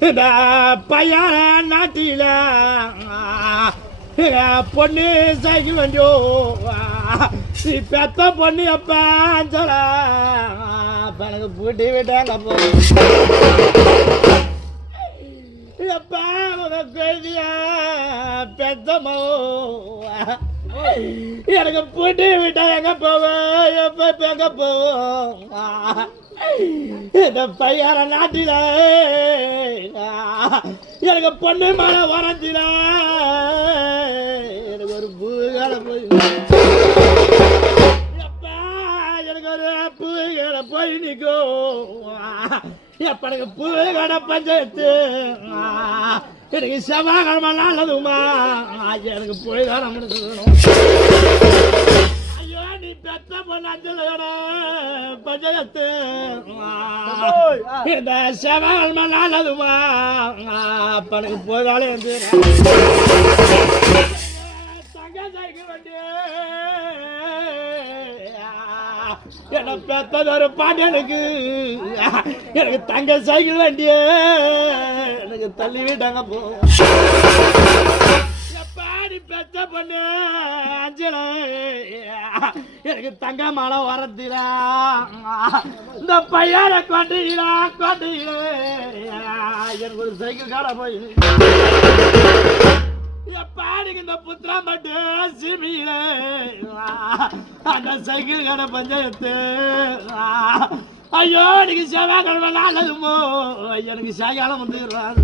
பையார பையன நாட்டில பொண்ணு சைக்கிள் வண்டியோ பெத்த பொண்ணு எப்ப சொல்ல. எனக்கு பூட்டி விட்டாங்க எப்ப உனக்கு எழுதியா பெத்தமோ எனக்கு பூட்டி விட்டா எங்க போவேன் எப்ப இப்ப எங்க போவோம் இந்த பையார நாட்டில. எனக்கு பொண்ணு மழை வரத்தில எனக்கு ஒரு பூகால போய் பூகால போய் நிற்கும் எனக்கு பூகால பஞ்சாயத்து எனக்கு செவ்வாய்க்கிழமை நல்லதுமா. எனக்கு போய் தான் முடிக்கணும் ஐயோ நீ பெத்த பொண்ணாச்சலோட பஞ்சாயத்து இந்த செவ்வாய்க்கிழமை நல்லதுமா. அப்ப எனக்கு போதாலே வந்து என்ன பெத்தது ஒரு பாட்டு எனக்கு. எனக்கு தங்க சைக்கிள் வண்டிய. எனக்கு தள்ளி விட்டாங்க போ. பாடி பெத்த பொண்ணு அஞ்சல? எனக்கு தங்க மாலை வரத்தில இந்த பையன கொண்டீங்களா கொண்டீங்களே எனக்கு ஒரு சைக்கிள் காட போய் பாடிக்கு இந்த புத்திரா மட்டு சிமியில. அந்த சைக்கிள் கடை பஞ்சாயத்து ஐயோ எனக்கு செவ்வாய்க்கிழமை நாளதுமோ எனக்கு சாயங்காலம் வந்துடுறாரு.